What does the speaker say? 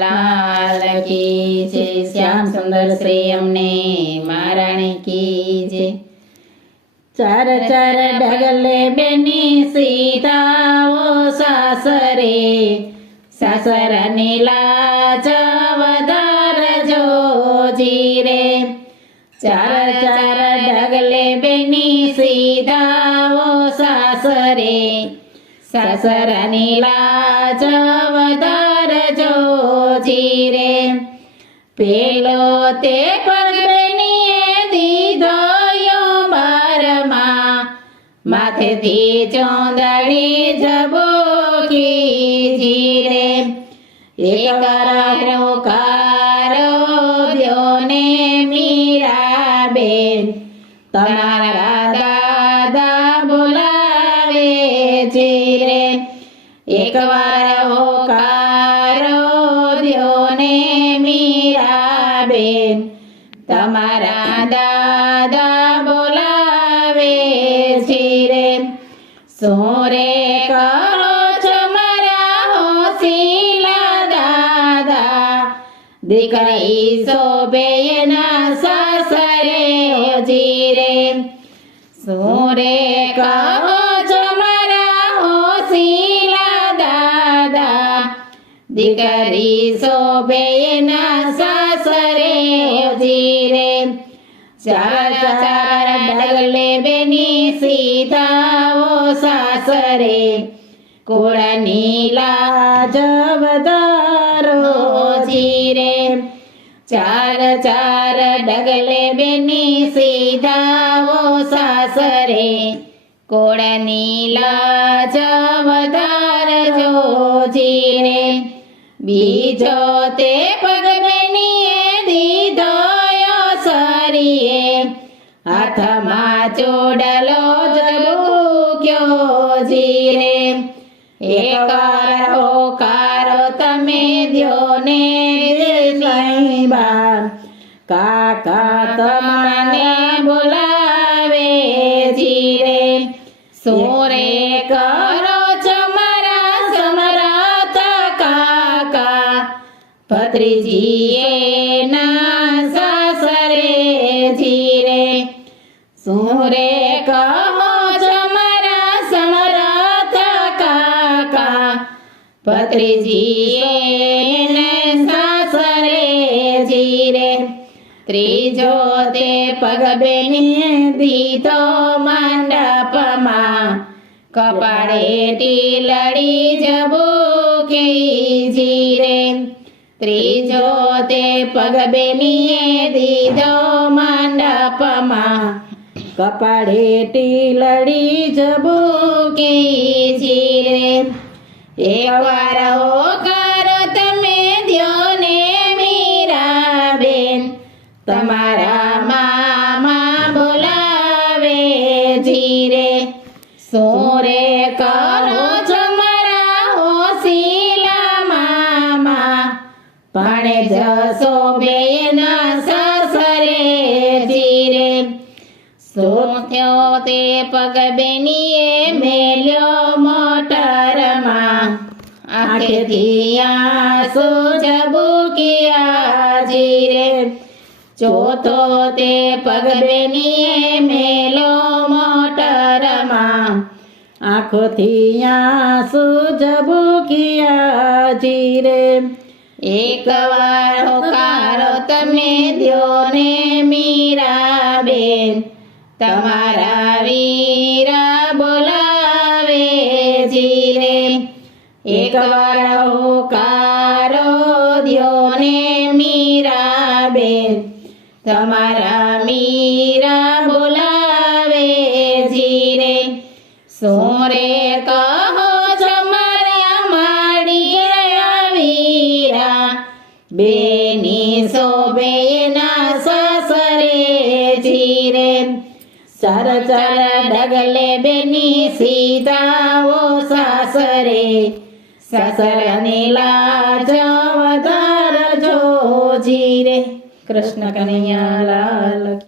લાલ કી જય, શ્યામ સુંદર શ્રી અમને મહારાણી કી જય। ચાર ચાર ડગલે બેની સીતાઓ સાસરે, સાસરાની લાજ વધારજો જીરે। ચાર ચાર ડગલે બેની સીતાઓ સાસરે, સાસરાની લાજ વધારજો જીરે। પેલો તે પગબેનીએ દીધો બારમાં, માથેથી ચોંદડી ઝબૂકી જીરે। એક કારો દ્યો ને મીરાબેન, તમારા દાદા બોલાવે જીરે। એકવાર હોકારો દ્યો ને મીરાબેન, તમારા દાદા બોલાવે જીરે। સોરે કહો છો મારા હોશીલા દાદા, દીકરી શોભે એના સાસરે જીરે। સોરે કહો છો મારા હોશીલા દાદા, દીકરી શોભે એના સાસરે જીરે। ચાર ચાર ડગલે બેની સીતાઓ સાસરે, કુળની લાજ વધારો જીરે। ચાર ચાર ડગલે બેની સીતાઓ સાસરે, કુળની લાજ વધારજો જીરે। બીજો તે પગબેનીએ દીધો સરીએ, હાથમાં ચોડલો ઝબૂક્યો જીરે। એકવાર હોકારો તમે દ્યો ને સાઈબા, કાકા તમને બોલાવે જીરે। સોરે કરો છો મારા સમરથ કાકા, ભત્રીજીએ ના સાસરે જીરે। સોરે કહો છો મારા સમરથ કાકા, ભત્રીજીએ ને સાસરે જીરે। ત્રીજો તે પગબેનીએ દીધો મંડપમાં, કપાળે ટીલડી ઝબૂકી જીરે। ત્રીજો તે પગબેનીએ દીધો મંડપમાં, કપાળે ટીલડી ઝબૂકી જીરે। એકવાર હોકારો તમે દ્યો ને મીરાબેન, તમારા મામા બોલાવે જીરે। સોરે કરો છો મારા હોશીલા મામા, પાણે જશો બેના સાસરે જીરે। સોથ્યો તે પગબેનીએ મેલ્યો મોટરમાં, આંખેથી આંસુ ઝબૂક્યા જીરે। ચોથો તે પગબેનીએ મેલો મોટરમાં, આંખોથી આંસુ ઝબૂક્યા જીરે। એકવાર હોકારો તમે દ્યો ને મીરાબેન, તમારા વીરા બોલાવે જીરે। એકવાર હોકારો દ્યો ને મીરાબેન, તમારા મીરા બોલાવે જીરે। સોરે કહો છો મારા માળિયા વીરા, બેની શોભે એના સાસરે જીરે। ચાર ચાર ડગલે બેની સીતાઓ સાસરે, સાસરાની લાજ વધારજો જીરે। કૃષ્ણ કનૈયા લાલ।